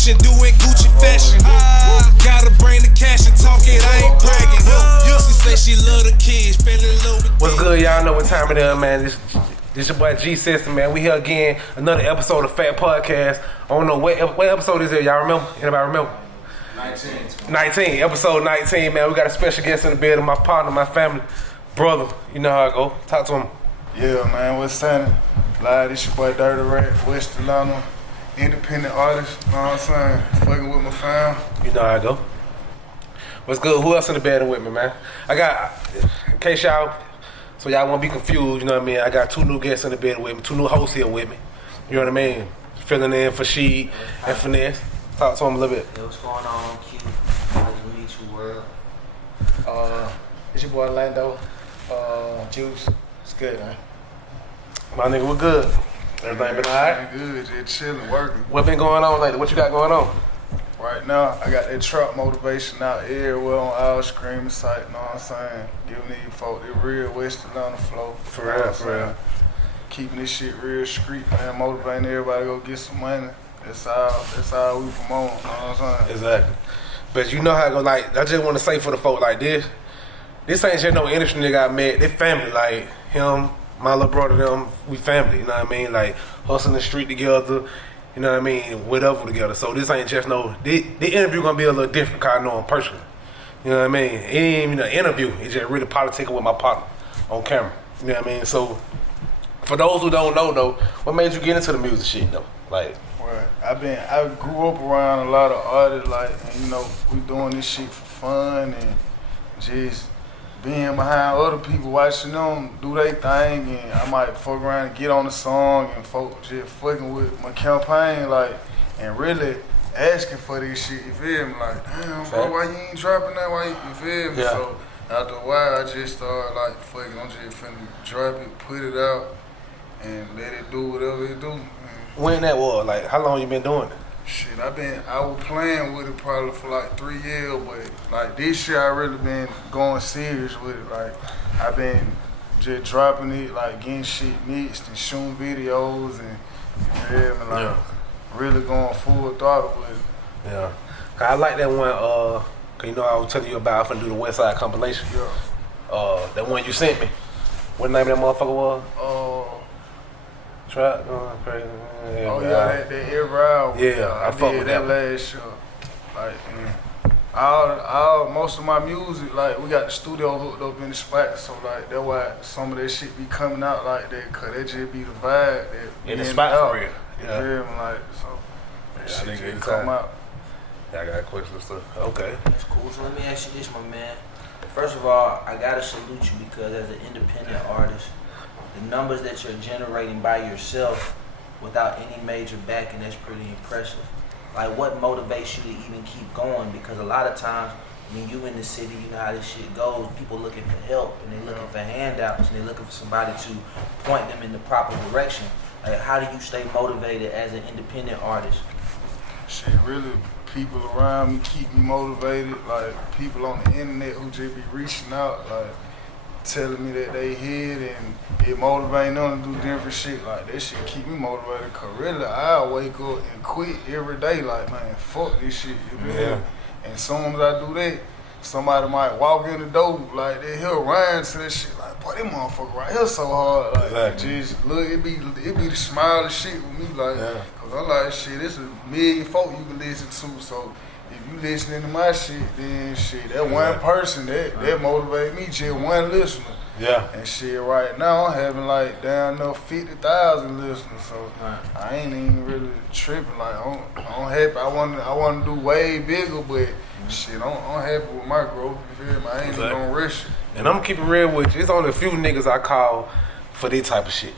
fashion, doing Gucci fashion. Gotta bring the cash and talk it, I ain't bragging. She say she love the kids, fell in love with. What's good, y'all know what time it is, man. This your boy G-Cess, man. We here again, another episode of Fat Podcast. I don't know what episode is it, y'all remember? Anybody remember? 19, episode 19, man. We got a special guest in the bed, my partner, my family, brother. You know how I go. Talk to him. Yeah, man, what's happening? Live, this your boy Derty Rackz, West Atlanta, independent artist, you know what I'm saying? Fucking with my fam. You know how I go. What's good? Who else in the bed with me, man? I got, in case y'all, so y'all won't be confused, you know what I mean? I got two new guests in the bed with me, two new hosts here with me. You know what I mean? Filling in for She and Finesse. Talk to him a little bit. Yo, what's going on, Q? Nice to meet you, world. It's your boy Lando, Juice. It's good, man. My nigga, we're good. Everything been alright? Good, just chilling, working. What been going on lately? What you got going on? Right now, I got that trap motivation out everywhere on our screaming site, you know what I'm saying? Giving these folk the real West Atlanta flow. For real, for real. Keeping this shit real street, man, motivating everybody to go get some money. That's how we promote, you know what I'm saying? Exactly. But you know how I go, like, I just want to say for the folk like this ain't just no industry nigga I met. They family, like him, my little brother, them, we family, you know what I mean? Like, hustling the street together, you know what I mean? Whatever together. So this ain't just no, the interview gonna be a little different because I know him personally. You know what I mean? It ain't even an interview, it's just really politicking with my partner on camera. You know what I mean? So, for those who don't know though, what made you get into the music shit though? Like, I grew up around a lot of artists, like, and, you know, we doing this shit for fun and just being behind other people, watching them do their thing, and I might fuck around and get on the song and folk just fucking with my campaign, like, and really asking for this shit, you feel me? Like, damn, bro, why you ain't dropping that? Why you feel me? Yeah. So after a while, I just started like, fuck it, I'm just finna drop it, put it out, and let it do whatever it do. when that was? Like, how long you been doing it? Shit, I was playing with it probably for like 3 years, but like this year I really been going serious with it. Like, I've been just dropping it, like getting shit mixed and shooting videos and, you feel me, like really going full throttle with it. Yeah. I like that one, cause you know I was telling you about I'm finna do the West Side compilation. Yeah. That one you sent me. What the name of that motherfucker was? Trap going crazy. That every hour. Yeah, I fuck with that last year. Like, most of my music, like, we got the studio hooked up in the spot, so like that's why some of that shit be coming out like that, cause that just be the vibe that in the spot for real. Yeah. You feel me? Like, so that shit just come out. Yeah, I got questions too. Okay. That's cool. So let me ask you this, my man. First of all, I gotta salute you because as an independent artist, the numbers that you're generating by yourself without any major backing, that's pretty impressive. Like, what motivates you to even keep going? Because a lot of times when you in the city, you know how this shit goes, people looking for help and they looking for handouts and they looking for somebody to point them in the proper direction. Like, how do you stay motivated as an independent artist? Shit, really, people around me keep me motivated. Like, people on the internet who just be reaching out, like, telling me that they hit and it motivating them to do different shit. Like, that shit keep me motivated, cause really I wake up and quit every day like, man, fuck this shit, you know? Yeah. And as soon as I do that, somebody might walk in the door, like, they hear Ryan to that shit, like, boy, that motherfucker right here so hard. Like, exactly. Just look, it be the smilest shit with me, like, cause I'm like, shit, it's a million folk you can listen to, so if you listening to my shit, then shit, that one person, that motivate me, just one listener. Yeah. And shit, right now, I'm having like down enough 50,000 listeners, so I ain't even really tripping. Like, I'm happy. I want to do way bigger, but shit, I'm happy with my growth, you feel me? I ain't even gonna rush it. And I'm gonna keep it real with you. It's only a few niggas I call for this type of shit.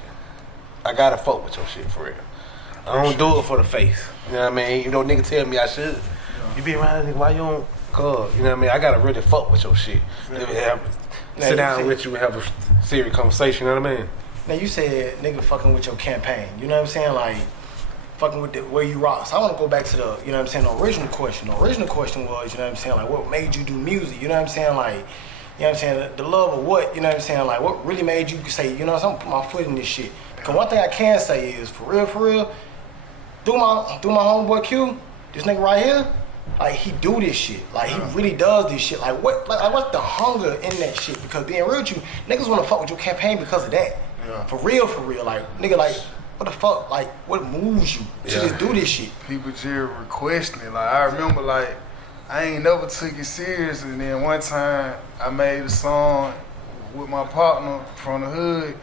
I gotta fuck with your shit for real. I don't do it for the face. You know what I mean? You know, nigga tell me I should. You be around, nigga, why you don't call? You know what I mean? I gotta really fuck with your shit. Sit down with you and have a serious conversation, you know what I mean? Now, you said nigga fucking with your campaign. You know what I'm saying? Like, fucking with where you rock. So I want to go back to the, you know what I'm saying, the original question. The original question was, you know what I'm saying, like, what made you do music? You know what I'm saying? Like, you know what I'm saying, the love of what, you know what I'm saying? Like, what really made you say, you know what I'm put my foot in this shit? Because one thing I can say is, for real, through my homeboy Q, this nigga right here, like he do this shit. Like he really does this shit. Like what's the hunger in that shit? Because being real with you, niggas wanna fuck with your campaign because of that. Yeah. For real. Like nigga, like what the fuck? Like what moves you to just do this shit? People just requesting it. Like I remember, like I ain't never took it serious, and then one time I made a song with my partner from the hood,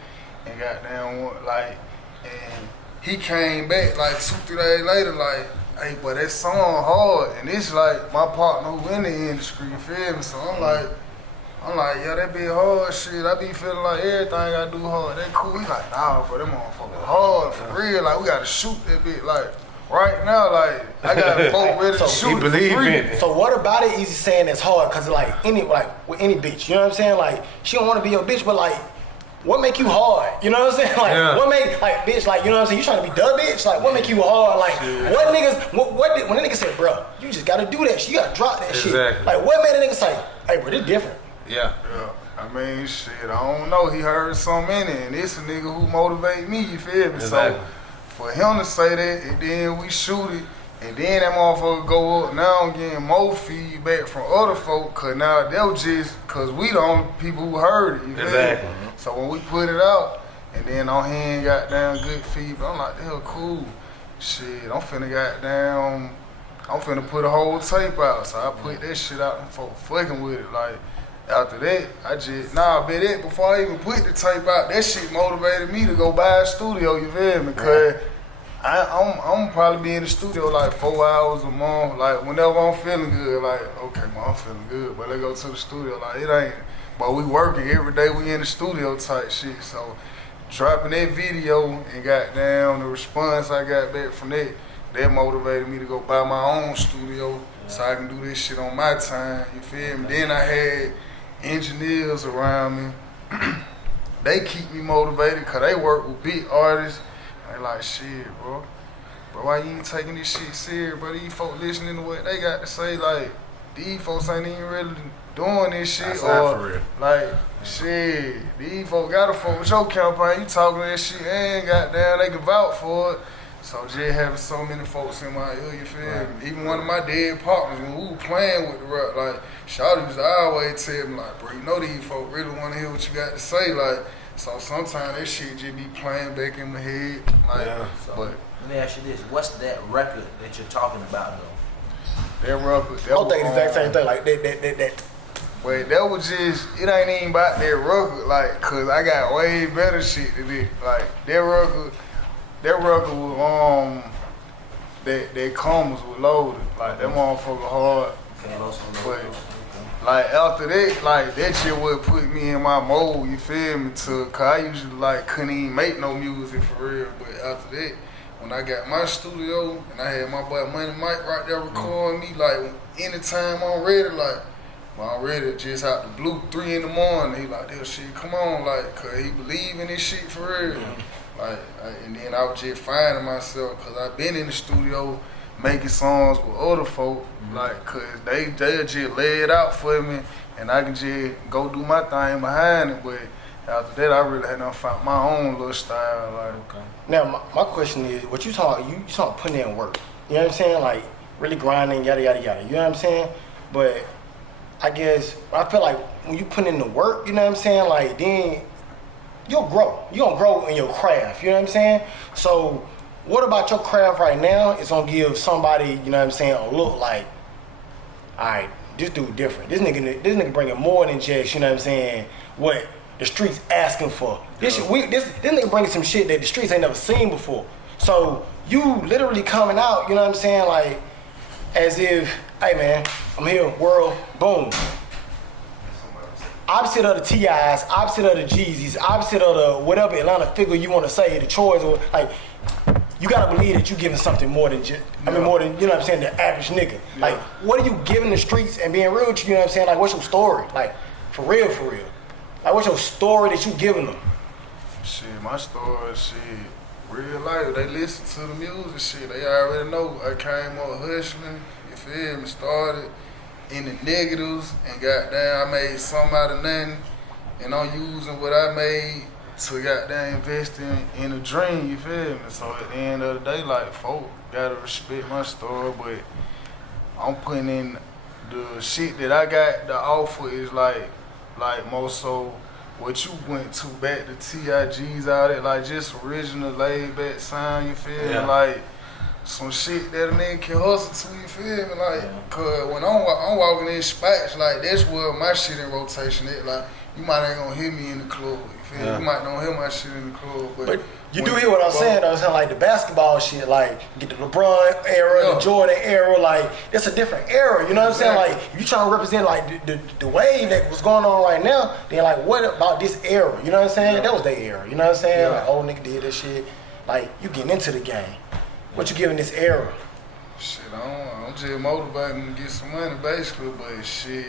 and goddamn like, and he came back like 2-3 days later, like, hey, but that song hard, and it's like my partner who in the industry, you feel me? So I'm like, yeah, that be hard shit. I be feeling like everything I do hard. That cool. He like, nah, bro, that motherfucker hard for real. Like we gotta shoot that bitch. Like right now, like I got folk ready to shoot. He believe for free. in it. So what about it? Easy saying that's hard, cause like with any bitch, you know what I'm saying? Like she don't want to be your bitch, but like, what make you hard? You know what I'm saying? Like what make like bitch? Like you know what I'm saying? You trying to be the bitch? Like what make you hard? Like what niggas? When a nigga say, bro, you just gotta do that shit. You gotta drop that shit. Like what made a nigga say, hey, bro, this different? Yeah. I mean, shit, I don't know. He heard something in it, and it's a nigga who motivate me, you feel me? Exactly. So, for him to say that, and then we shoot it, and then that motherfucker go up, now I'm getting more feedback from other folk, cause now they'll just, cause we the only people who heard it, you feel me? So when we put it out, and then on hand got down good feedback, I'm like, the hell cool. Shit, I'm finna put a whole tape out, so I put that shit out and folk fucking with it, like, after that, I just, before I even put the tape out, that shit motivated me to go buy a studio, you feel me? Cause I'm probably be in the studio like 4 hours a month, like whenever I'm feeling good, like, okay, man, I'm feeling good, but let's go to the studio, like it ain't, but we working every day, we in the studio type shit, so dropping that video and goddamn the response I got back from that motivated me to go buy my own studio so I can do this shit on my time, you feel me? Then I had engineers around me, they keep me motivated cause they work with big artists. They like, shit, bro, why you ain't taking this shit serious, bro? These folks listening to what they got to say, like, these folks ain't even really doing this shit. That's or for real. like, shit, these folks gotta fuck with your campaign, you talking that shit, and goddamn, they can vouch for it. So just having so many folks in my ear, you feel me? Even one of my dead partners, when we were playing with the rap, like, Shawty used to always tell me, like, bro, you know these folks really want to hear what you got to say, like, so sometimes that shit just be playing back in my head, like, but. Let me ask you this, what's that record that you're talking about, though? That record, that I think the exact same thing, like that. But that was just, it ain't even about that record, like, cause I got way better shit than it, like, that record was, that commas was loaded. Like, that motherfucker hard. But, like, after that, like, that shit would put me in my mode, you feel me, cause I usually, like, couldn't even make no music for real. But after that, when I got my studio, and I had my boy Money Mike right there recording me, like, anytime I'm ready, like, when I'm ready, just out the blue, 3 in the morning, he like, that shit, come on, like, cause he believe in this shit for real. Like, and then I was just finding myself, cause I've been in the studio making songs with other folk, like, cause they just lay it out for me, and I can just go do my thing behind it. But after that, I really had to find my own little style. Like, Now, my question is, what you talking? You talking putting in work? You know what I'm saying? Like really grinding, yada yada yada. You know what I'm saying? But I guess I feel like when you put in the work, you know what I'm saying? Like then you'll grow. You're gonna grow in your craft, you know what I'm saying? So what about your craft right now is gonna give somebody, you know what I'm saying, a look like, all right, this dude different. This nigga bringing more than just, you know what I'm saying, what the streets asking for. This nigga bringing some shit that the streets ain't never seen before. So you literally coming out, you know what I'm saying, like as if, hey man, I'm here, world, boom. Opposite of the T.I.s, opposite of the Jeezys, opposite of the whatever Atlanta figure you want to say, the Troys, or like, you gotta believe that you giving something more than just, more than, you know what I'm saying, the average nigga. Yeah. Like, what are you giving the streets and being real with you, you know what I'm saying? Like, what's your story? Like, for real, for real. Like, what's your story that you giving them? Shit, my story, shit, real life. They listen to the music, shit. They already know I came up hustling, you feel me, started in the negatives, and goddamn, I made something out of nothing, and I'm using what I made to goddamn invest in a dream, you feel me? So at the end of the day, like, folk gotta respect my story, but I'm putting in the shit that I got to offer is like more so what you went to back to TIGs out there, like just original laid back sound, you feel me? Like some shit that a nigga can hustle to, you feel me? Like, cause when I'm walking in spots, like that's where my shit in rotation is. Like, you might ain't gonna hear me in the club, you feel me? You might don't hear my shit in the club, but you do hear what I'm saying though. It's like the basketball shit, like get the LeBron era, the Jordan era, like it's a different era. You know what I'm saying? Like if you trying to represent like the wave that was going on right now, then like what about this era? You know what I'm saying? That was their era. You know what I'm saying? Like old nigga did this shit. Like you getting into the game. What you giving this era? Shit, I'm just motivating to get some money basically, but shit,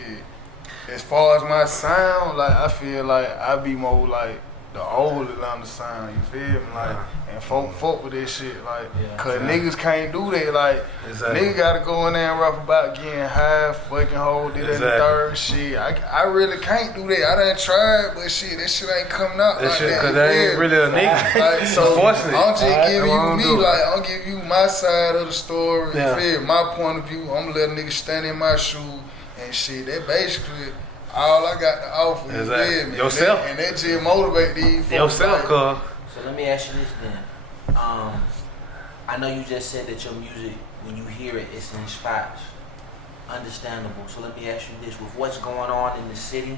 as far as my sound, like I feel like I be more like the old Atlanta sound, you feel me? Like, and folk with this shit, like, cause niggas can't do that, like, nigga gotta go in there and rap about getting high, fucking hold it in the third shit. I really can't do that. I done tried, but shit, that shit ain't coming out like that. Cause that ain't really a nigga. Like, so I'm just giving you me, like, I'm giving you my side of the story, you feel me? My point of view, I'm gonna let a nigga stand in my shoe and shit. That basically all I got to offer, you feel me? Yourself. And that just motivate these folks. Yourself, cuz. So let me ask you this then. I know you just said that your music, when you hear it, it's in spots. Understandable. So let me ask you this. With what's going on in the city,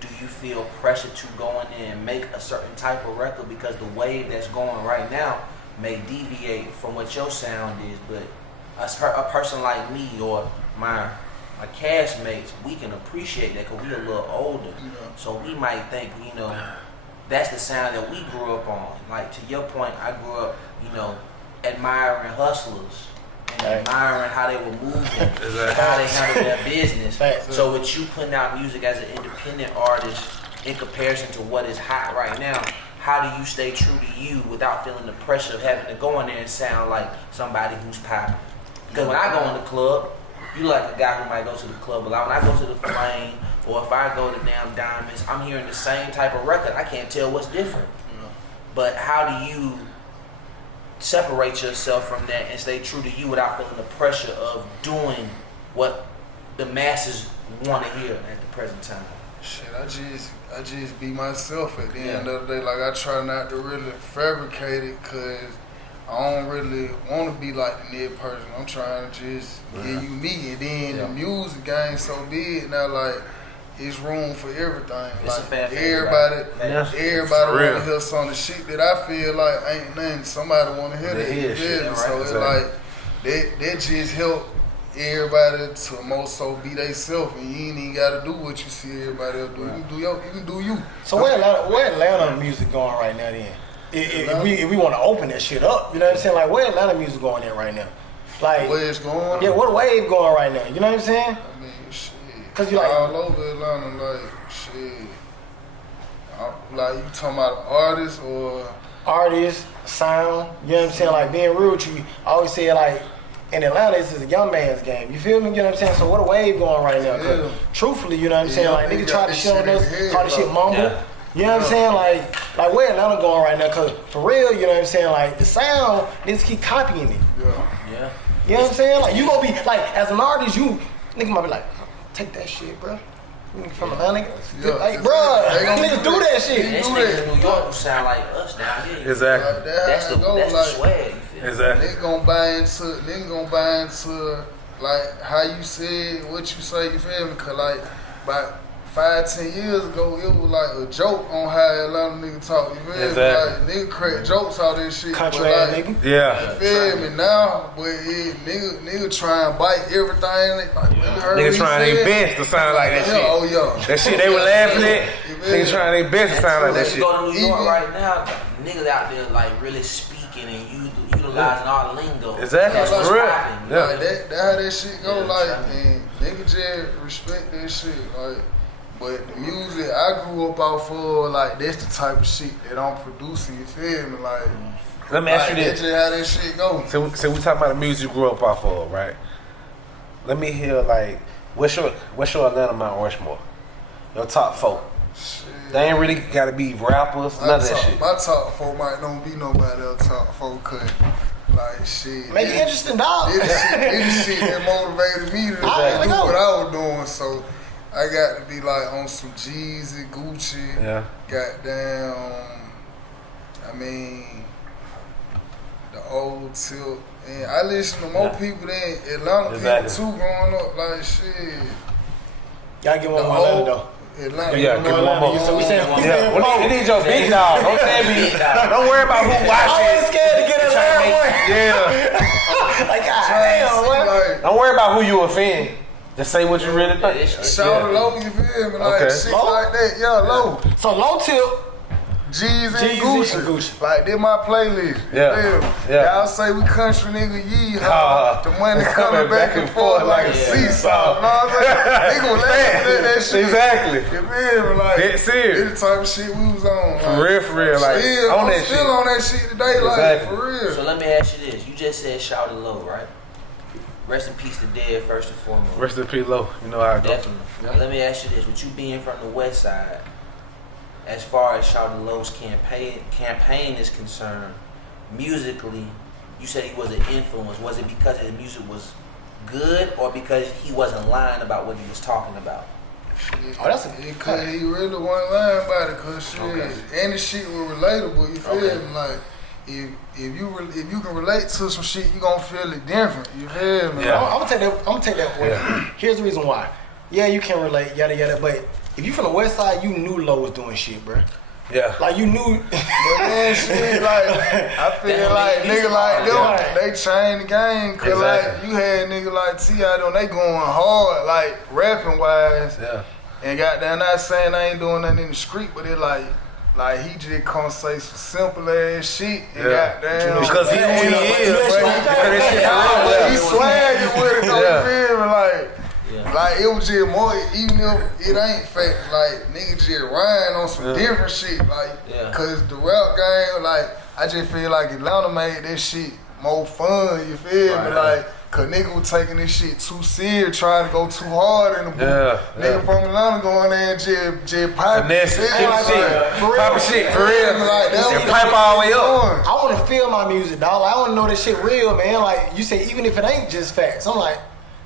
do you feel pressure to go in there and make a certain type of record? Because the wave that's going right now may deviate from what your sound is, but a person like me or my castmates, we can appreciate that because we a little older. So we might think, you know, that's the sound that we grew up on. Like to your point, I grew up, you know, admiring hustlers and admiring how they were moving, how they handled their business. So with you putting out music as an independent artist in comparison to what is hot right now, how do you stay true to you without feeling the pressure of having to go in there and sound like somebody who's popping? Because when I go in the club, you like a guy who might go to the club a lot. When I go to the Flame, or if I go to damn Diamonds, I'm hearing the same type of record. I can't tell what's different. But how do you separate yourself from that and stay true to you without feeling the pressure of doing what the masses want to hear at the present time? Shit, I just be myself at the end of the day. Like I try not to really fabricate it, cause I don't really want to be like the next person. I'm trying to just give you me, and then the music game so big now. Like it's room for everything. It's like a everybody want to hear some of the shit that I feel like ain't nothing. Somebody want to hear that. You feel me? So it's like that just help everybody to more so be they self, and you ain't even gotta do what you see everybody else do. You can do you. So where Atlanta music going right now then? If we want to open that shit up, you know what I'm saying? Like, where Atlanta music going at right now? Like, where it's going? Yeah, what wave going right now? You know what I'm saying? I mean, shit. Cause you like all over Atlanta, like shit. Like you talking about artists or artists, sound. You know what I'm saying? Like being real with you, I always say like in Atlanta, this is a young man's game. You feel me? You know what I'm saying? So what a wave going right now? Cause truthfully, you know what I'm saying? Like nigga try to shit on us, call this shit mumble. Yeah. You know what I'm saying? Like where Atlanta going right now? Cause for real, you know what I'm saying? Like the sound, niggas keep copying it. Yeah. You know what I'm saying? Like you gonna be like as an artist, you nigga might be like, take that shit, bro. Nigga from Atlanta, like bro, niggas do that shit. This niggas in New York who sound like us down here. Exactly. Like That's the swag. You feel? Exactly. Nigga gonna buy into like how you said what you say. You feel me? Cause like about 5-10 years ago, it was like a joke on how Atlanta nigga talk. You feel me? Like nigga crack jokes out this shit. Country but ass like, nigga. Yeah. You feel me now? But nigga try and bite everything. Like, nigga trying their best to sound like that shit. Oh yeah. That shit they were laughing at. Niggas trying their best to sound like that shit. You go to New York right now, niggas out there like really speaking and utilizing all the lingo. Exactly. That's for real. Like that how that shit go. Like and nigga just respect that shit. Like. But the music I grew up off of, like that's the type of shit that I'm producing. You feel me? Like, let me ask you this. That's just how that shit go. So we talking about the music you grew up off of, right? Let me hear like what's your Atlanta Mount Rushmore? Your top 4. Shit. They ain't really gotta be rappers, none of that shit. My top 4 might not be nobody else top 4 cause like shit. Make it interesting, dog. It is shit that motivated me to do what I was doing. So I got to be like on some Jeezy, Gucci. Yeah. Goddamn. I mean, the old Tip. And I listen to more people than Atlanta people too growing up. Like shit. Y'all get one more Atlanta though. Atlanta. Yeah, give one more. So we saying, It needs your big dog. Don't say me. Don't worry about who watches. I was scared to get Atlanta one. Yeah. Like, damn, what? Don't worry about who you offend. Just say what you really think. Shout it low, you feel me? Like shit like that. Yeah, low. So low Tip. G's and Gucci. Like, this my playlist. Yeah. Y'all say we country nigga, yeehaw. The money coming back and forth like a seesaw. You know what I'm saying? Nigga was laughing at that shit. Exactly. You feel me? Like, Dead serious. this the type of shit we was on. For real. Like, I'm still on that shit today, like, for real. So let me ask you this. You just said shout it low, right? Rest in peace to dead, first and foremost. Rest in peace, low. You know how I go. Definitely. Yeah. Let me ask you this. With you being from the West Side, as far as Shout Low's campaign is concerned, musically, you said he was an influence. Was it because his music was good or because he wasn't lying about what he was talking about? Oh, that's a good cut. He really wasn't lying about it, cause shit, and the shit was relatable. You feel me? Like, if you can relate to some shit, you gonna feel it different. You feel me? Yeah. I'm gonna take that away. Yeah. Here's the reason why. Yeah, you can relate, yada yada, but if you from the West Side, you knew Low was doing shit, bro. Yeah. Like, you knew. But then shit, like, I feel like nigga like them, they changed the game. Cause like, you had nigga like T.I. them, they going hard, like, rapping wise. Yeah. And goddamn, not saying I ain't doing nothing in the street, but it like he just come say some simple ass shit. And goddamn. Because he who he is. But he swagging with it though, you feel me? Like, like, it was just more, even if it ain't fact, like, nigga just rhyme on some different shit, like, cause the rap game, like, I just feel like Atlanta made this shit more fun, you feel me? Like, cause nigga was taking this shit too serious, trying to go too hard in the booth. Nigga from Atlanta going there and just piping. Popping shit, for real. Like, that pipe all the way up. I wanna feel my music, dog. I wanna know this shit real, man. Like, you say, even if it ain't just facts, I'm like,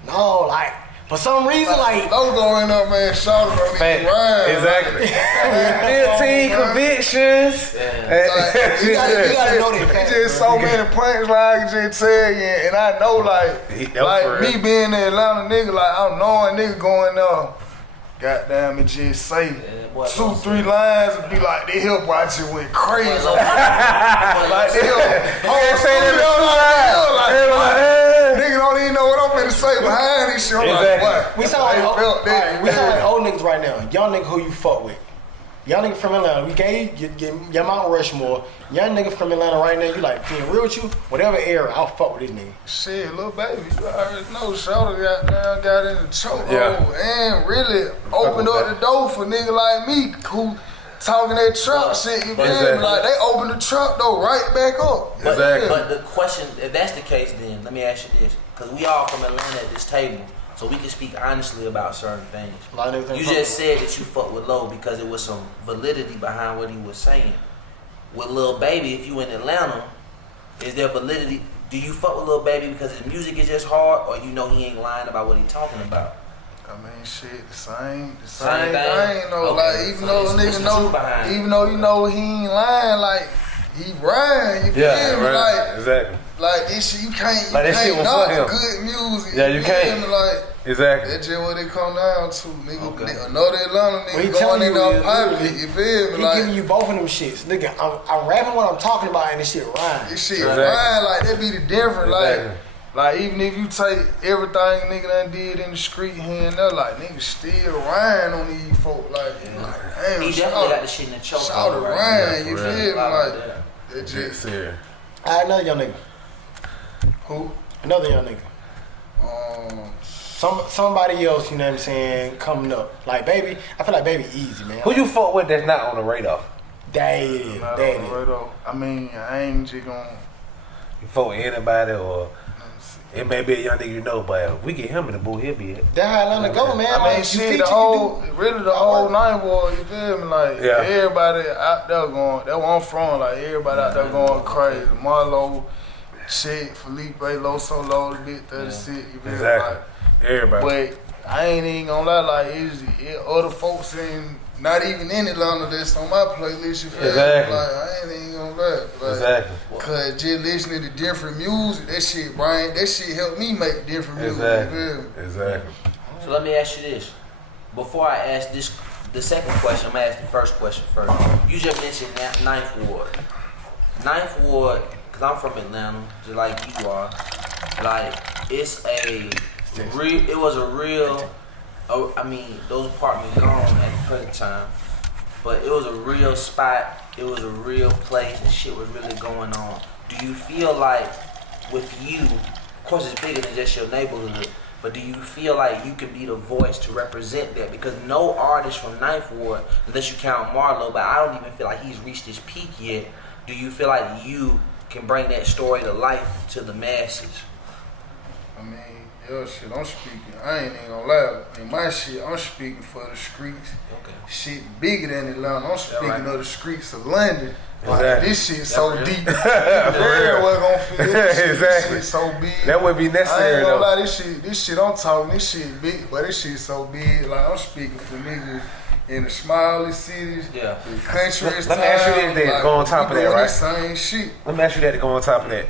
no, like, for some reason, like Low going up, man, shout it on these rhymes. Exactly. 15 convictions. Like, you gotta know that. It's just so many punchlines I can just tell you, and I know, like me being an Atlanta nigga, like I'm knowing nigga going up. Goddamn, it just say 2-3 lines and be like, they help watch it went crazy. Like they help say nigga don't even know what I'm finna say behind this shit. I'm like, what? We sound like old niggas right now. Young nigga who you fuck with. Young nigga from Atlanta. We gave your Mount Rushmore. Young nigga from Atlanta right now. You like, being real with you, whatever era, I'll fuck with this nigga. Shit, little baby, you already know. Shorty got in the chokehold and really opened up the door for nigga like me who talking that truck shit. You feel me? Like they opened the truck door right back up. But the question, if that's the case, then let me ask you this, because we all from Atlanta at this table. So we can speak honestly about certain things. You just said that you fuck with Low because there was some validity behind what he was saying. With Lil Baby, if you in Atlanta, is there validity? Do you fuck with Lil Baby because his music is just hard, or you know he ain't lying about what he talking about? I mean, shit, the same thing though. Okay. Like, even though nigga know, even though you know he ain't lying, like he rhyme. You feel me? Like, exactly. Like this shit, you can't like knock good music. Yeah, you can't. Like, exactly. That's just what it come down to, nigga. Another Atlanta nigga going in there public. You feel me? He like, giving you both of them shits, nigga. I'm rapping what I'm talking about, and this shit rhyme. This shit rhyme, like that be the difference. Like even if you take everything nigga done did in the street here and there, like nigga still rhyme on these folk. Like damn, he definitely got the shit in the choke. Shout it rhyme, you feel me? Like that just here. Another young nigga. Who? Another young nigga. Somebody else, you know what I'm saying, coming up. Like Baby, I feel like Baby easy, man. Who you fuck with that's not on the radar? Daddy. I mean, I ain't just gonna. You fuck with anybody or? It may be a young nigga you know, but if we get him in the booth, he'll be it. That's how Atlanta go, man. I mean, Like, shit, the whole ninth ward, you feel me? Like, everybody out there going, that's where I'm from, like, everybody out there going crazy. Marlo, shit, Felipe, Los Solo, Big 36, you feel me? Exactly. Like, Everybody. but I ain't even gonna lie, like, it's other folks not even in Atlanta that's on my playlist, you feel Exactly. me? Like, I ain't even gonna lie. Like, Exactly. Cause just listening to different music, that shit helped me make different music, you feel me? Exactly. So let me ask you this. Before I ask this, the second question, I'm gonna ask the first question first. You just mentioned that Ninth Ward. Ninth Ward, cause I'm from Atlanta, just like you are. Like, it was a real, I mean, those apartments gone at the present time, but it was a real spot. It was a real place, and shit was really going on. Do you feel like, with you, of course it's bigger than just your neighborhood, but do you feel like you can be the voice to represent that? Because no artist from Ninth Ward, unless you count Marlo, but I don't even feel like he's reached his peak yet. Do you feel like you can bring that story to life to the masses? I mean, yo, shit, I'm speaking. I ain't even gonna lie. In my shit, I'm speaking for the streets. Okay. Shit bigger than Atlanta. I'm speaking right. of the streets of London. Like, Exactly. this shit so real. deep. Everyone gonna feel this shit. Exactly. This shit so big. That would be I ain't necessary gonna though. lie, this shit I'm talking, this shit big, but this shit so big. Like, I'm speaking for niggas in the smallest cities, Yeah. the country's Let me ask you this then, go on top of that, right? Same shit. Let me ask you that to go on top of that.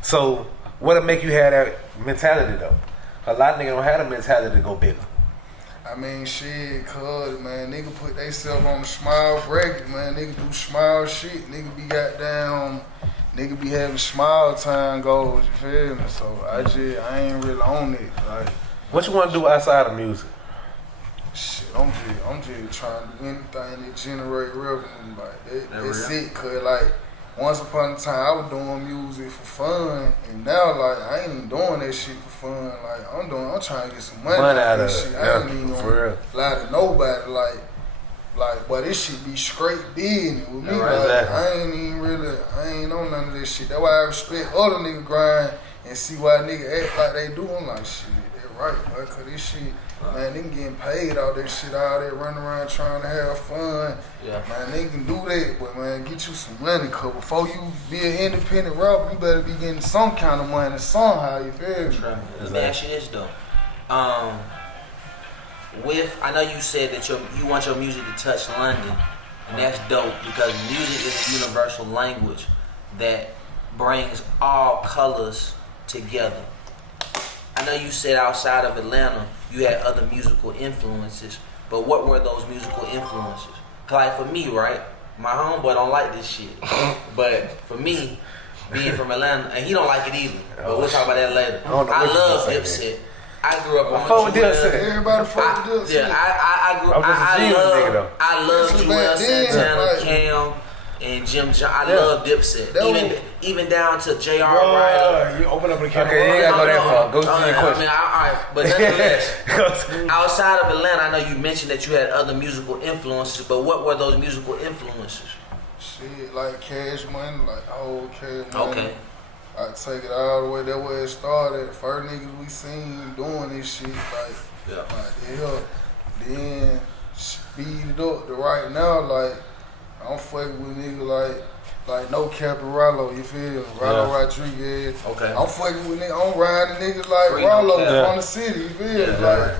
So, what'll make you have that mentality though? A lot of niggas don't have the mentality to go bigger. I mean, shit, cuz, man, nigga put theyself on the small bracket, man. Nigga do small shit. Nigga be nigga be having small time goals, you feel me? So, I ain't really on it. Like, What you want to do outside of music? shit, I'm just trying to do anything that generate revenue. Like, that's real? it, cuz, like, once upon a time, I was doing music for fun, and now, like, I ain't even doing that shit for fun. Like, I'm trying to get some money out of this shit. I ain't even for gonna real. lie to nobody. Like, but this shit be straight business with me. Yeah, right, like, exactly. I ain't on none of this shit. That's why I respect other niggas grind and see why niggas act like they do. I'm like, shit, they right, bro, cause this shit, man, they getting paid all that shit, all that running around trying to have fun. Yeah. Man, they can do that, but man, get you some money, cause before you be an independent rapper, you better be getting some kind of money somehow, you feel me? Let me ask you this though. I know you said that you want your music to touch London, and that's dope because music is a universal language that brings all colors together. I know you said outside of Atlanta you had other musical influences, but what were those musical influences? 'Cause like for me, right, my homeboy don't like this shit, but for me, being from Atlanta, and he don't like it either, but we'll talk about that later. I don't know I what you love gonna say, Dipset. I grew up on fuck with Joel. Dipset. Everybody fuck with this. Yeah, I I'm just a G's nigga, though. I love This is Joel back then, Santana, like- Cam, and Jim John. I Yeah. love Dipset. That Even down to J.R. Ryder. You open up the camera. Okay, you ain't gotta go that far. Go to Okay, your I question. mean, alright, but nonetheless, outside of Atlanta, I know you mentioned that you had other musical influences, but what were those musical influences? Shit, like Cash Money, like old Cash Money. Okay. I take it all the way, that way it started. The first niggas we seen doing this shit, Yeah. then speed it up to right now, like, I'm fucking with niggas like No Cap and Rollo, you feel me? Rollo Rodriguez. Okay. I'm fucking with niggas, I'm riding niggas like Free No Rollo Cap. from the city, you feel me? Yeah, Like, right.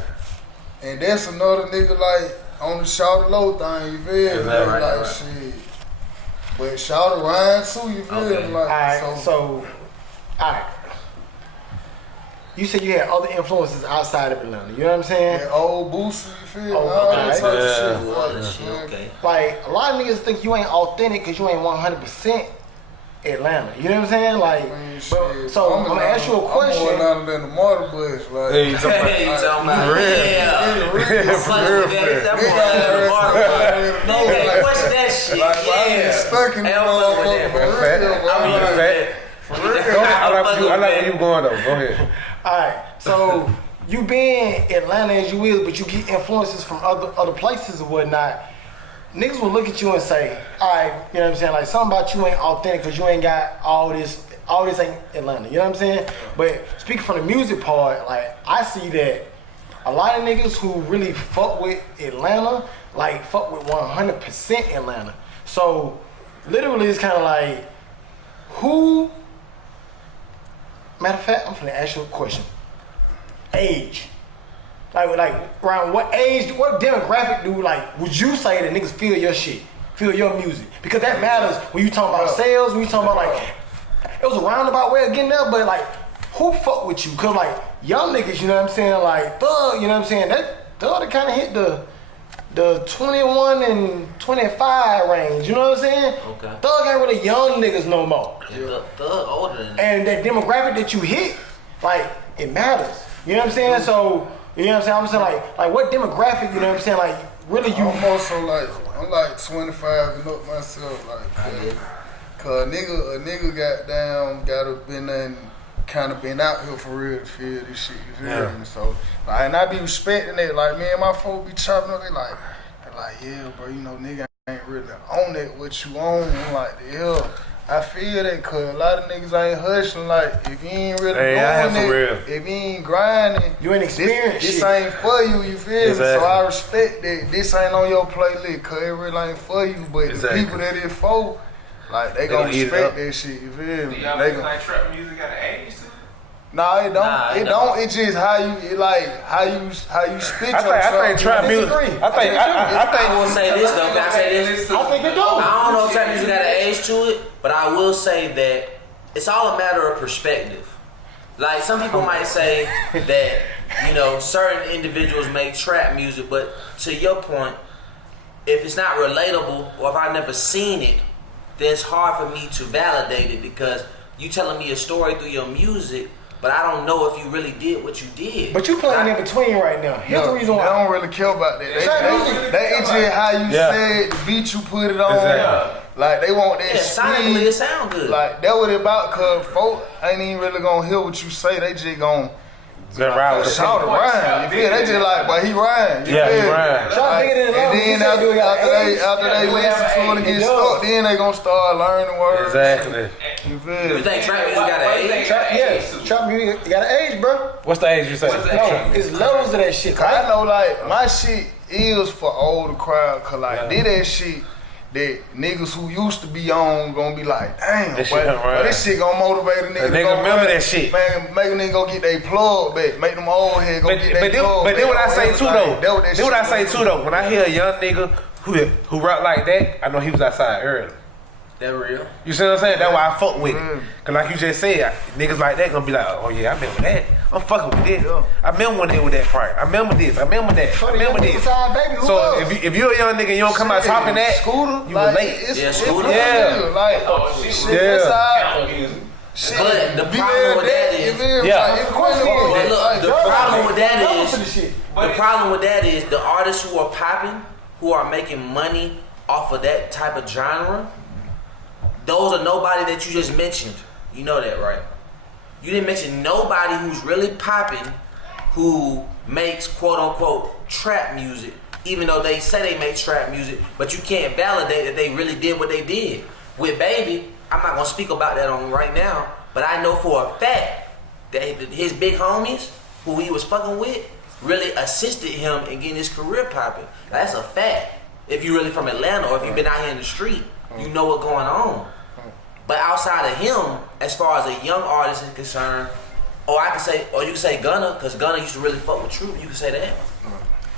and that's another nigga like on the Shout Low thing, you feel me? Yeah, Like, shit. But Shout Ryan too, you feel Okay. me? Like, Alright, so, alright. You said you had other influences outside of Atlanta. You know what I'm saying? that old Boosie, you feel me? Oh, All that okay. type of Yeah. shit. All that Like, shit, man, okay. Like a lot of niggas think you ain't authentic because you ain't 100% Atlanta. You know what I'm saying? Like, Man, but, shit. so I'm gonna ask you a I'm more question. Atlanta than the Marta Bush. Like, Hey, you talking about- Hey, you talking about? For real. Yeah. for real, Funny, real, man. for That real. boy, Nigga, Marta, I Nigga, like- question that shit. like, I Yeah. been stuck in the Hey, I'm fucking with motherfucker that, for bro. real, Fat. bro. I mean, Like, fat. I like where you going though. Go ahead. Alright, so you being Atlanta as you is, but you get influences from other places and whatnot. Niggas will look at you and say, alright, you know what I'm saying? Like something about you ain't authentic because you ain't got all this all this ain't Atlanta. You know what I'm saying? But speaking from the music part, like I see that a lot of niggas who really fuck with Atlanta, like fuck with 100% Atlanta. So literally, it's kind of like who. Matter of fact, I'm finna ask you a question. Age. Like around what age, what demographic would you say that niggas feel your shit, feel your music? Because that matters when you talk about sales, when you talk about it was a roundabout way of getting there, but like, who fuck with you? Cause like, young niggas, you know what I'm saying, like Thug, you know what I'm saying, that Thug kind of hit the 21 and 25 range, you know what I'm saying? Okay. Thug ain't really young niggas no more. Yeah, Thug older than that. And that demographic that you hit, like, it matters. You know what I'm saying? So, you know what I'm saying? I'm saying like what demographic, you know what I'm saying? Like, really you... I'm also like, I'm like 25 and up myself, like, cause a nigga gotta been kind of been out here for real to feel this shit, you feel me? So, like, and I be respecting it, like, me and my folks be chopping up, they like, yeah, bro, you know, nigga ain't really on that what you on. I'm like, yeah, I feel that, cause a lot of niggas ain't hustling, like, if you ain't really doing it, if you ain't grinding, you ain't experienced this ain't for you, you feel me? So I respect that this ain't on your playlist, cause it really ain't for you, but the people that it for, like, they gonna respect that shit, you feel me? Do y'all feel like trap music got an age to it? Nah, it don't. It don't. It's just how you spit your trap. I think trap music. I will say this though. Can I say this? I think it do. I don't know if trap music got an age to it, but I will say that it's all a matter of perspective. Like, some people might say that, you know, certain individuals make trap music, but to your point, if it's not relatable or if I've never seen it, then it's hard for me to validate it, because you telling me a story through your music, but I don't know if you really did what you did. But you playing in between right now. Here's the reason why. They don't really care about that. It's just how you said, the beat you put it on. Exactly. Like, they want that sonically it sound good. Like, that what it about, cause folk ain't even really gonna hear what you say. They just gonna shout it rhyme. You feel? They just like, but he rhyme. You feel? He rhyme. Like, and then after they listen to it and get stuck, then they gonna start learning words. Exactly. You feel? You think trap music got an age? Trap music got an age, bro. What's the age you say? No, it's levels of that shit. Cause I know, like, my shit is for older crowd, cause like, did that shit that niggas who used to be on gonna be like, damn, this shit gonna motivate a nigga. Nigga remember that shit. Man, make a nigga go get their plug back. Make them old head go get their plug back. But then what I say too though, when I hear a young nigga who rap like that, I know he was outside early. That real? You see what I'm saying? That's why I fuck with it. Cause like you just said, niggas like that gonna be like, oh yeah, I remember that. I'm fucking with this. I remember when they with that part. I remember this. I remember that. I remember this. So if you're a young nigga and you don't come out talking that, Scooter, you relate. Scooter. Yeah. Like, shit. But the problem with that is, the problem with that is the artists who are popping, who are making money off of that type of genre, those are nobody that you just mentioned. You know that, right? You didn't mention nobody who's really popping, who makes quote unquote trap music, even though they say they make trap music, but you can't validate that they really did what they did. With Baby, I'm not gonna speak about that on right now, but I know for a fact that his big homies, who he was fucking with, really assisted him in getting his career popping. That's a fact. If you really from Atlanta, or if you've been out here in the street, you know what's going on. But outside of him, as far as a young artist is concerned, or you can say Gunna, because Gunna used to really fuck with Troop. You can say that,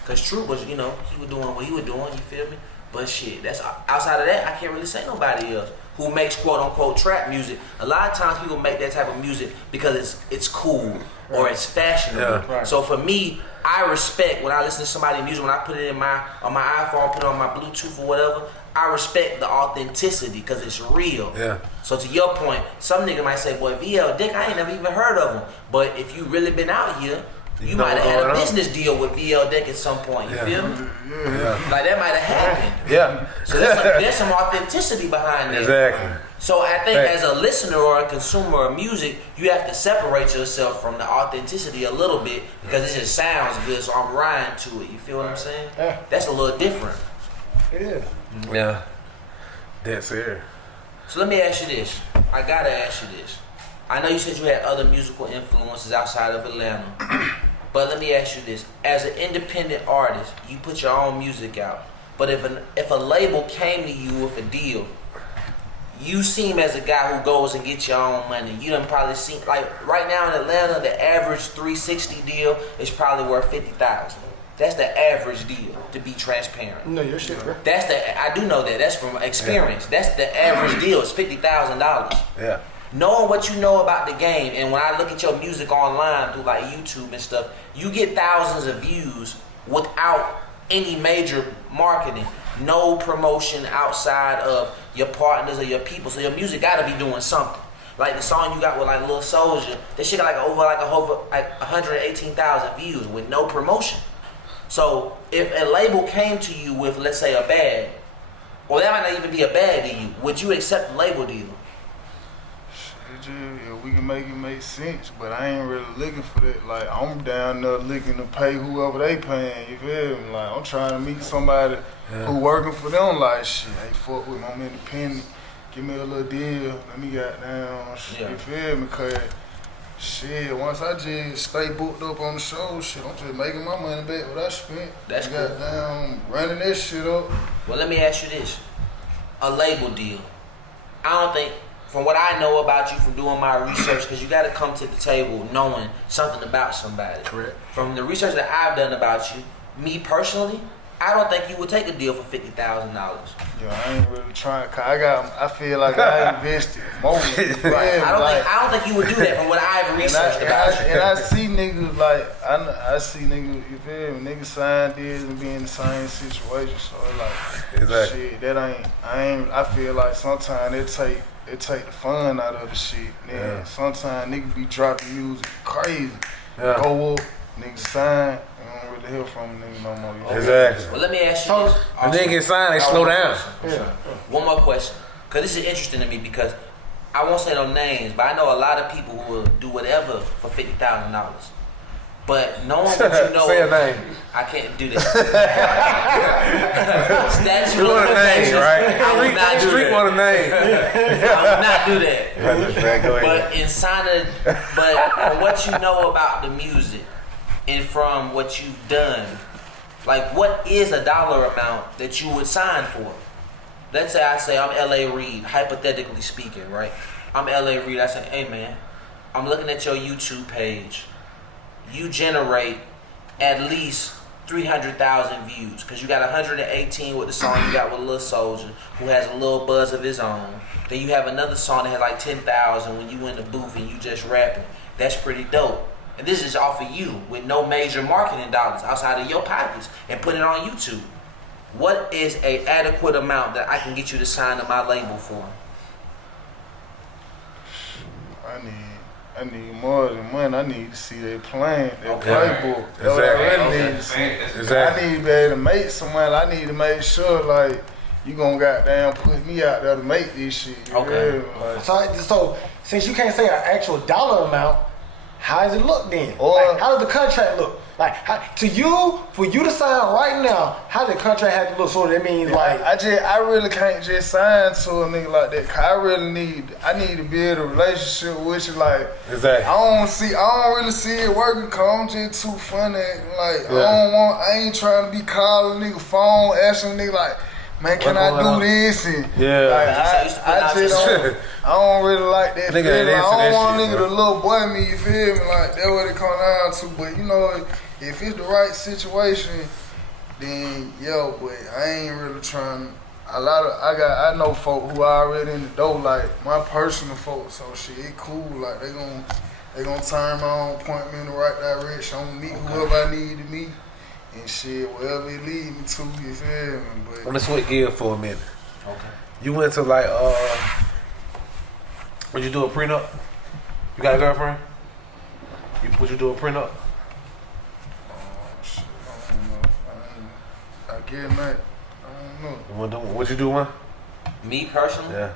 because Troop was, you know, he was doing what he was doing. You feel me? But shit, that's outside of that, I can't really say nobody else who makes quote unquote trap music. A lot of times people make that type of music because it's cool or it's fashionable. Yeah. So for me, I respect when I listen to somebody's music, when I put it on my iPhone, put it on my Bluetooth or whatever, I respect the authenticity because it's real. Yeah. So to your point, some nigga might say, boy, VL Dick, I ain't never even heard of him. But if you really been out here, you might have had a business deal with VL Dick at some point. You feel me? Yeah. Like that might have happened. Yeah. So there's some authenticity behind that. Exactly. So I think as a listener or a consumer of music, you have to separate yourself from the authenticity a little bit because it just sounds good, so I'm riding to it. You feel what I'm saying? Yeah. That's a little different. It is. Yeah. That's it. So let me ask you this. I gotta ask you this. I know you said you had other musical influences outside of Atlanta, but let me ask you this: as an independent artist, you put your own music out, but if a label came to you with a deal, you seem as a guy who goes and gets your own money. You done probably seen, like right now in Atlanta, the average 360 deal is probably worth $50,000. That's the average deal, to be transparent. No, your shit, bro. I do know that. That's from experience. Yeah. That's the average deal. It's $50,000. Yeah. Knowing what you know about the game, and when I look at your music online through like YouTube and stuff, you get thousands of views without any major marketing, no promotion outside of your partners or your people. So your music gotta be doing something. Like the song you got with like Lil Soldier, that shit got over 118,000 views with no promotion. So if a label came to you with, let's say, a bag, or that might not even be a bag to you, would you accept the label deal? Yeah, we can make it make sense, but I ain't really looking for that. Like, I'm down there looking to pay whoever they paying, you feel me? Like, I'm trying to meet somebody who working for them, like, shit, hey, fuck with me, I'm independent, give me a little deal, let me goddamn, you feel me? Cause, shit, once I just stay booked up on the show, shit, I'm just making my money back what I spent. That's cool. Goddamn, running that shit up. Well, let me ask you this. A label deal. I don't think, from what I know about you from doing my research, because you got to come to the table knowing something about somebody. Correct. From the research that I've done about you, me personally, I don't think you would take a deal for $50,000. Yeah, I ain't really trying, cause I feel like I invested more. Right. I don't think you would do that from what I've researched about you. And I see niggas like, I see niggas, you feel me, niggas sign deals and be in the same situation, so it's like, shit, that I feel like sometimes it take the fun out of the shit. Nigga. Sometimes niggas be dropping music crazy. Go up, niggas sign, you don't really hear from them niggas no more. Exactly. Well, let me ask you this. When they get signed, they slow down. One more question, because this is interesting to me, because I won't say no names, but I know a lot of people who will do whatever for $50,000. But knowing what you know, say a name. I can't do that. Statute You of want a name, limitations. right? I will not do Street that. want a name. I will not do that. Go ahead. But from what you know about the music and from what you've done, like what is a dollar amount that you would sign for? Let's say I say I'm L.A. Reid, hypothetically speaking, right? I'm L.A. Reid. I say, hey man, I'm looking at your YouTube page. You generate at least 300,000 views because you got 118 with the song you got with Lil Soldier, who has a little buzz of his own. Then you have another song that has like 10,000 when you in the booth and you just rapping. That's pretty dope. And this is off of you with no major marketing dollars outside of your pockets and put it on YouTube. What is a adequate amount that I can get you to sign to my label for? I need more than money. I need to see their plan, their playbook. That's what I really need to see. I need to be able to make some money. I need to make sure, like, you gonna goddamn put me out there to make this shit. Okay. So since you can't say an actual dollar amount, how does it look then? Like, how does the contract look? Like, for you to sign right now, how does the contract have to look? So that means like I really can't just sign to a nigga like that. Cause I need to build a relationship with you. Like, exactly. I don't really see it working. Cause I'm just too funny. Like, I ain't trying to be calling nigga phone, asking nigga like, man, can I do this? And like, I don't really like that feeling. I don't want nigga to little boy me, you feel me? Like, that's what it come down to. But you know, if it's the right situation, then but I ain't really trying. I know folk who are already in the door, like my personal folks. So shit, it cool. Like they gonna turn me on, point me in the right direction. I'm gonna meet whoever I need to meet. And shit, wherever it lead me to, you feel me? But I'm gonna switch gears for a minute. Okay. You went to like, would you do a prenup? You got a girlfriend? Would you do a prenup? Shit, I don't know. I get that. I don't know. Would you do one? Me personally? Yeah.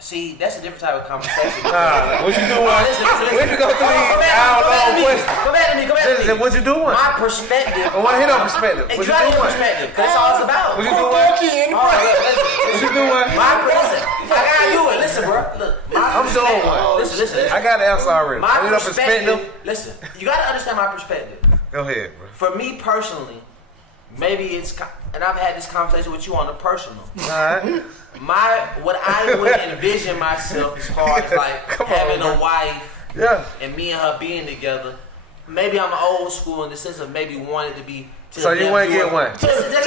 See, that's a different type of conversation. What you doing? Listen. What you go through these hour-long questions? Come back to me. What you doing? My perspective. I want to hear no perspective. What you doing? Perspective, because that's all it's about. What you doing? All right, listen. What you doing? My perspective. I gotta do it. Listen, bro. Look, my I'm doing one. Listen. I got the answer already. My I need a perspective. Listen, you gotta understand my perspective. Go ahead, bro. For me personally, maybe it's, and I've had this conversation with you on the personal. Alright. What I would envision myself as far as like having a wife, and me and her being together. Maybe I'm old school in the sense of maybe wanting to be. So you wouldn't get one? Listen, bro. Do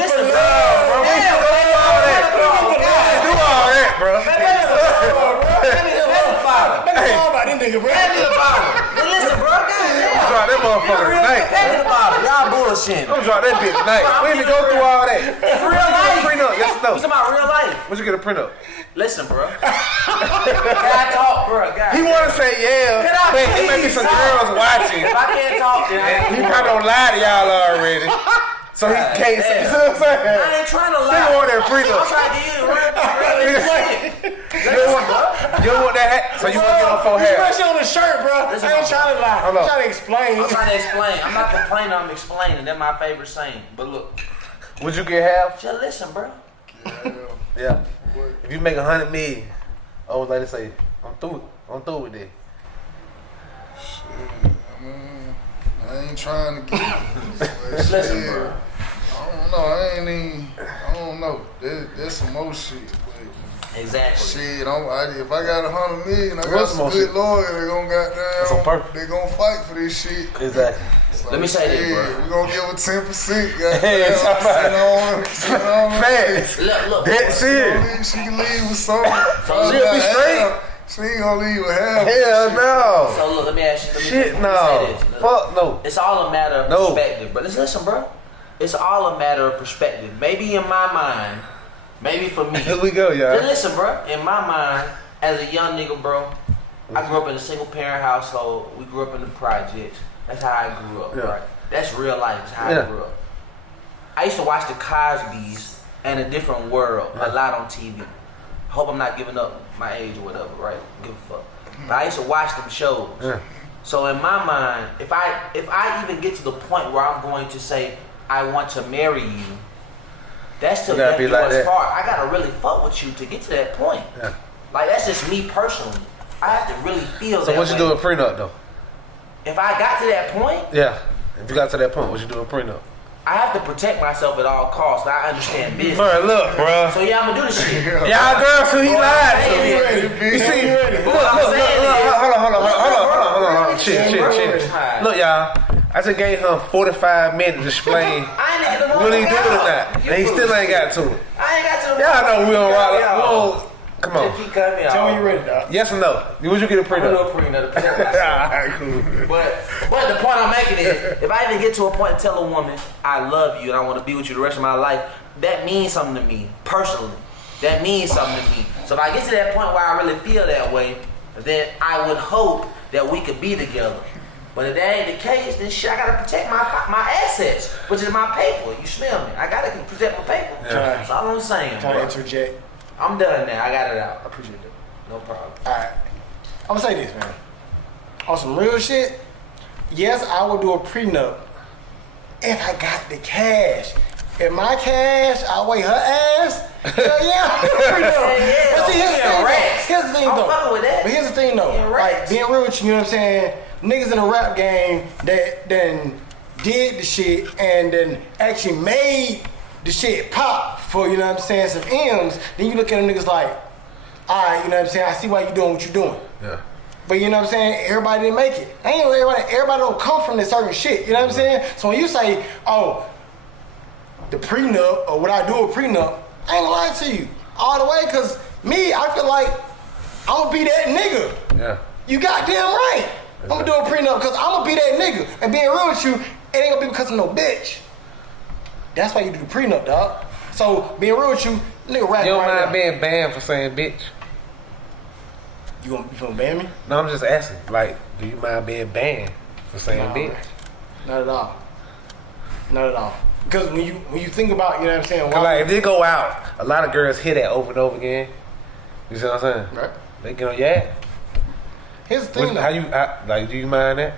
all that, bro. Listen, bro. I'm drop that motherfucker tonight. Y'all bullshit. I'm drop that bitch tonight. We didn't go through all that. It's real life. Prenup, yes or no? We talking about real life. What you get a prenup? Listen, bro. God talk, bro. God. He want to say yeah, but there may be some girls watching. If I can't talk, then And he probably don't lie to y'all already. So he can't say, you know what I'm saying? I ain't trying to lie. Nigga want that prenup. I'm trying to give you the real shit. You don't want that hat, so you want to get on four hair. Especially on the shirt, bro. Listen, I ain't trying to lie. Hold on. I'm trying to explain. I'm trying to explain. I'm not complaining, I'm explaining. That's my favorite saying. But look, Would you get half? just listen, bro. Yeah. If you make 100 million, old lady say, I'm through it. I'm through with that. Shit, I mean, I ain't trying to get it. Listen, bro. I don't know. I don't know. There's some more shit. But Exactly. shit, if I got 100 million, I got What's some more good shit? lawyers. They That's on gonna purpose. they gonna fight for this shit. Exactly. So Let me say this, shit, bro. we gonna give her 10%. Hey, Goddamn, sit on Facts. Look. That shit. She can leave with something. She'll be straight. She ain't gonna leave with half. Hell no. So look, let me ask you. Shit let me no. say this. Look, Fuck no. It's all a matter of No. perspective, bro. Listen, bro. It's all a matter of perspective. Maybe in my mind, maybe for me. Here we go, y'all. Just listen, bro. In my mind, as a young nigga, bro, I grew up in a single parent household. We grew up in the projects. That's how I grew up, Yeah. right? That's real life. That's how Yeah. I grew up. I used to watch the Cosbys and A Different World a lot on TV. Hope I'm not giving up my age or whatever, right? Give a fuck. But I used to watch them shows. Yeah. So in my mind, if I even get to the point where I'm going to say I want to marry you, that's still You gotta gonna be be like what's that. hard. I gotta really fuck with you to get to that point. Yeah. Like that's just me personally. I have to really feel So that what you way. doing prenup though? If I got to that point, Yeah. If you got to that point, what you doing prenup? I have to protect myself at all costs. I understand business. Bro, look, bro. So yeah, I'm gonna do the shit. Y'all girls who he lied to. Hey, You see, look, I'm saying is- hold on. Shit. Look, y'all. I just gave him 45 minutes to explain I ain't get the will he do it or motherfucker not. out. And he still ain't got to it. I ain't got to. Y'all know we don't rock. Cut me off. Come on. Just keep cutting me off. Tell me you ready, dog. Yes or no? Would you get a I'm gonna prenup? do a prenup to protect myself. Alright, cool. But the point I'm making is, if I even get to a point and tell a woman I love you and I want to be with you the rest of my life, that means something to me personally. That means something to me. So if I get to that point where I really feel that way, then I would hope that we could be together. But if that ain't the case, then shit, I gotta protect my assets, which is my paper. You smell me? I gotta protect my paper. Yeah. That's all I'm saying, Can I bro. interject? I'm done now. I got it out. I appreciate that. No problem. Alright. I'm gonna say this, man. On some real shit, yes, I would do a prenup if I got the cash. If my cash outweigh her ass, hell yeah, I'm doing a prenup. Yeah, But see, here's the thing I'm though. fucking with that. But here's the thing though. Yeah, Like Rackz. being real with you, you know what I'm saying? Niggas in the rap game that then did the shit and then actually made the shit pop for, you know what I'm saying, some M's, then you look at them niggas like, alright, you know what I'm saying, I see why you doing what you're doing. Yeah. But you know what I'm saying, everybody didn't make it. Ain't everybody don't come from this certain shit, you know what I'm saying? So when you say, oh, the prenup, or would I do a prenup, I ain't gonna lie to you. All the way, cause me, I feel like I'm gonna be that nigga. Yeah. You goddamn right. I'm gonna do a prenup cause I'm gonna be that nigga. And being real with you, it ain't gonna be because of no bitch. That's why you do the prenup, dog. So being real with you, nigga rap You don't right mind now. being banned for saying bitch? You gonna ban me? No, I'm just asking. Like, do you mind being banned for saying No, bitch? Not at all. Not at all. Because when you think about, you know what I'm saying, Cause like if they go out, a lot of girls hear that over and over again. You see what I'm saying? right? They get on your ass. Here's the thing, How though. like? Do you mind that?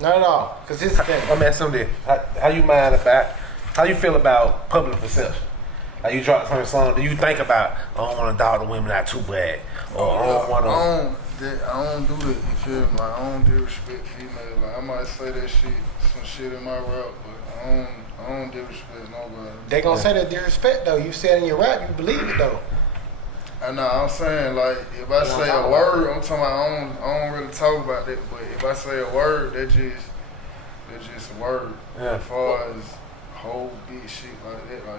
Not at all. Because here's the thing. I'm asking them this. How you mind about? How you feel about public perception? Like you drop a certain song, do you think about? I don't want to dog the women out too bad, or I don't want to. that I don't do that, you feel me? Like, I don't disrespect females. Like, I might say that shit, some shit in my rap, but I don't disrespect nobody. They gonna say that disrespect though. You said in your rap, you believe it though. I know, I'm saying, like, if I say a word, I'm talking about, I don't really talk about that, but if I say a word, that's just a word. Yeah. As far as whole big shit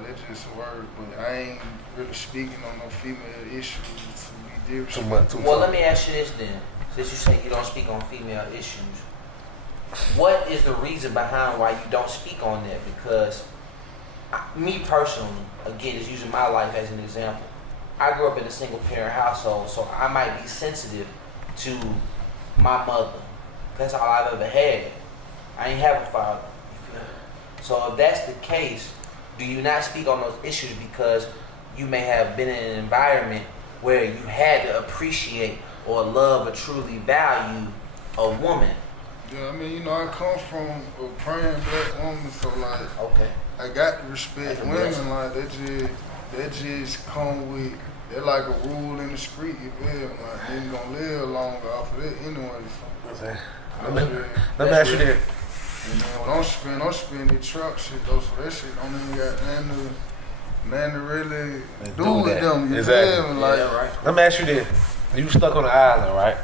that's just a word, but I ain't really speaking on no female issues to be different. Well, let me ask you this then. Since you say you don't speak on female issues, what is the reason behind why you don't speak on that? Because me personally, again, just using my life as an example, I grew up in a single parent household, so I might be sensitive to my mother. That's all I've ever had. I ain't have a father. You feel me? So if that's the case, do you not speak on those issues because you may have been in an environment where you had to appreciate or love or truly value a woman? Yeah, I mean, you know, I come from a praying black woman, so like, Okay. I got to respect women. Like, that just come with, they're like a rule in the street, you feel me? Like, they ain't gonna live longer off of that anyway. So. Let me ask you this. And then when I'm spend the truck shit though, so that shit don't even got nothing to really do with them. You feel me? Like, right. Let me ask you this. You stuck on the island, right?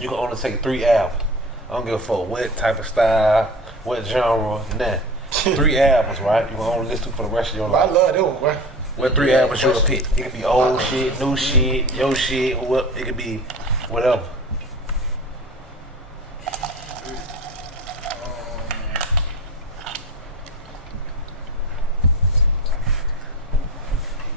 You can only take 3 albums. I don't give a fuck what type of style, what genre, nah. 3 albums, right? You can only listen to for the rest of your life. I love them, bro. What 3 albums you would pick? It could be old shit, new shit, your shit, or what? It could be whatever.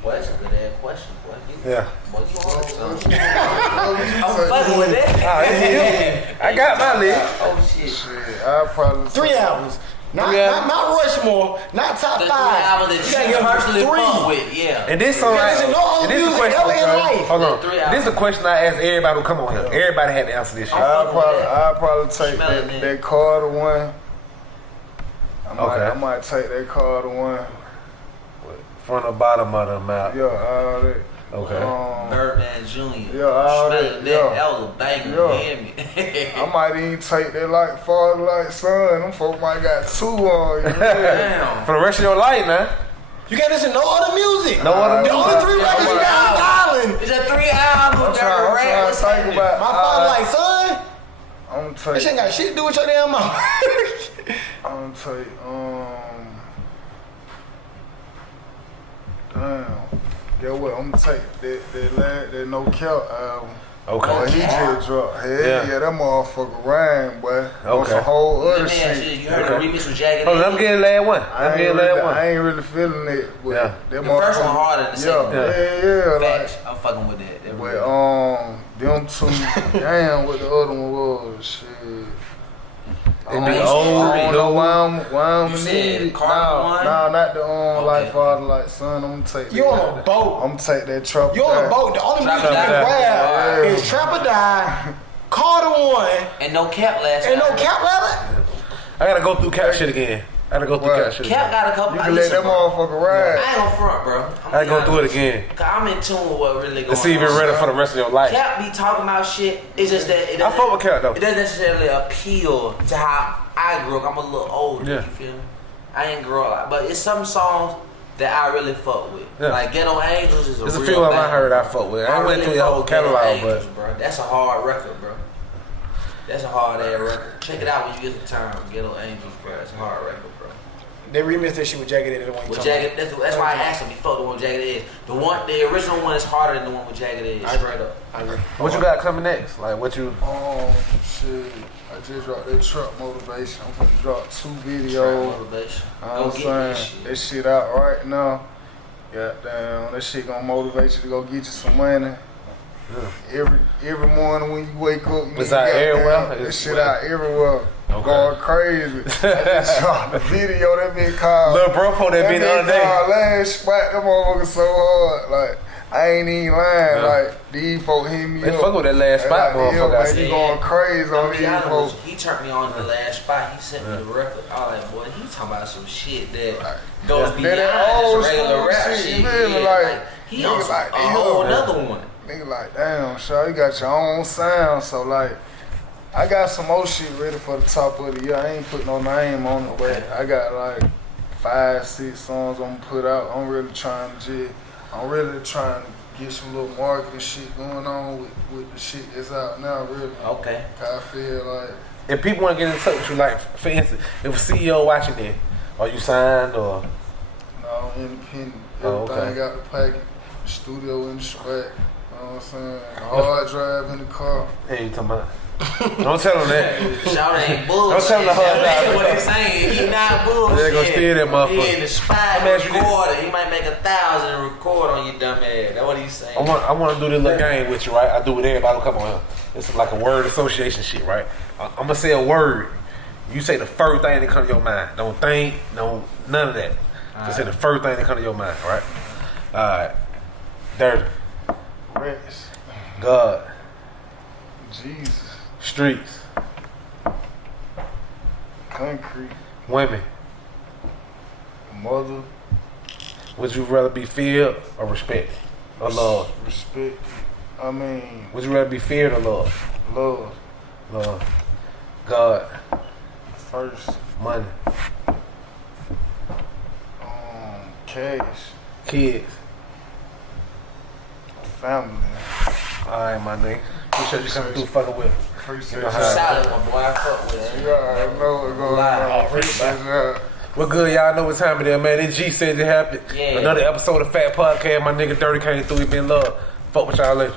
Well, that's a good ass question, boy. Yeah. Boy, you on something. I'm fucking with that. I got my list. Oh, shit. shit, I probably 3 albums. Not Mount Rushmore, not top The 5. 3 albums that you personally fuck with, yeah. And this song, Because there's no other music ever in life. Hold on. 3 This is albums. a question I ask everybody who come on here. Everybody had to answer this shit. I'll probably take Smelling it. that Carter one. Okay. I might take that Carter one. From the bottom of the map. Yeah, all that. Okay. Birdman Jr. Yeah, all that. Smelling Yeah. that was a banger. Yeah. You hear me? I might even take that like father, like son. Them folk might got 2 on. You know? Damn. For the rest of your life, man. You can't listen to no other music. No other The music. only 3 records you got on the island. It's a 3 albums, Derty I'm trying Rackz. to think about. My father like, son, I'm this gonna shit ain't got shit to do with your damn mouth. I'm gonna take. Damn. Get what? I'm gonna take that No Cap album. Okay. Oh, he just dropped. Hell Yeah. yeah, that motherfucker rhyme, boy. On Okay. some whole Let other me ask you, shit. you heard the remix with Jagged Hold on, I'm Edge? getting last one. I ain't really feeling it. But Yeah. that The first one motherfucker- harder than the second one. Yeah. Like, Facts. I'm fucking with that. That but real. them 2, damn, what the other one was, shit. It be Three. old, I don't know why I'm You in said it. Carter one? Nah, not the like Okay. father, like son. I'm gonna take You that. on a boat. I'm gonna take that trouble. You on a boat. The only Trap music you or can Die. grab Yeah. is Trap or Die, Carter 1, And No Cap last and No time. Cap level. I gotta go through Cap shit again. I gotta go through What? Cap shit Cap again. got a couple. You can let that motherfucker ride. I ain't gonna front, bro. I gotta go through it again. Cause I'm in tune with what really going To see if you're on. ready for the rest of your life. Cap be talking about shit. It's just that it I fuck with Cap though. It doesn't necessarily appeal to how I grew up. I'm a little older. Yeah. You feel me? I ain't grow up, but it's some songs that I really fuck with. Yeah. Like Ghetto Angels is a There's a real few of them I banger. heard I fuck with. I ain't went really through the fuck whole with Ghetto catalog, Angels, but bro. That's a hard record, bro. That's a hard ass record. Check it out when you get the time. Ghetto Angels, bro. That's a hard record, bro. They remixed that shit with Jagged Edge. The one you With talking Jagged, that's why I asked him. He fucked the one with Jagged Edge. The original one is harder than the one with Jagged Edge. Straight up. about. I agree. what you got coming next? Like what you? Shit. I just dropped that truck motivation. I'm finna drop 2 Straight videos. motivation. I'm Go get this saying shit. that shit out right now. Goddamn, that shit gonna motivate you to go get you some money. Every morning when you wake up, you It's need out goddamn- everywhere? That It's shit well. out everywhere. Okay. Going crazy. I just shot the video that been called. Lil Bro po that been the other day. called Last Spot. That motherfucker so hard. Like I ain't even lying. Yeah. Like these folk hit me They up. fuck with that last They spot, like, motherfucker. I man, see. you going crazy on I'm these be honest folks. with you, he turned me on to the last spot. He sent me the record. I was like, boy, he talking about some shit that goes Yeah. beyond That old just regular school rap shit, shit. you feel me? Yeah, Like, he niggas on some, like, a they whole hood. another one. Nigga like, damn, Shaw, you got your own sound. So like, I got some more shit ready for the top of the year. I ain't put no name on it, but I got like 5, 6 songs I'm gonna put out. I'm really trying to get some little marketing shit going on with the shit that's out now, really. Okay. I feel like. If people want to get in touch with you, like, for instance, if a CEO watching it, are you signed or? No, independent. Oh, Everything okay. got the package. The studio in the swag. You know what I'm saying? The hard drive in the car. Hey, you talking about? Don't tell them that. Shout ain't bullshit. Don't tell him the hard drive. That's what he's saying. He not bullshit. They're gonna steal that motherfucker. He in the spot Let me ask you this. recording. He might make 1,000 and record on your dumb ass. That's what he's saying. I want to do this little game with you, right? I do with everybody who come on here. It's like a word association shit, right? I'm gonna say a word. You say the first thing that comes to your mind. Don't think, no, none of that. Just say the first thing that comes to your mind, right? Alright. Derty. Rackz. God. Jesus. Streets. Concrete. Women. Mother. Would you rather be feared or respected? Or loved? Respect. I mean, Would you rather be feared or loved? love. Love. God. First. Money. Cash. Kids. Family. Alright, my nigga. Appreciate you coming through fucking with us. Appreciate You know you. how- Solid, my boy. I fuck with you. You already know what's going on. Appreciate that. We're good, y'all know what time it is, man. This G said it happened. Yeah. Another episode of Fat Podcast. My nigga Derty came through. He been love. Fuck with y'all later.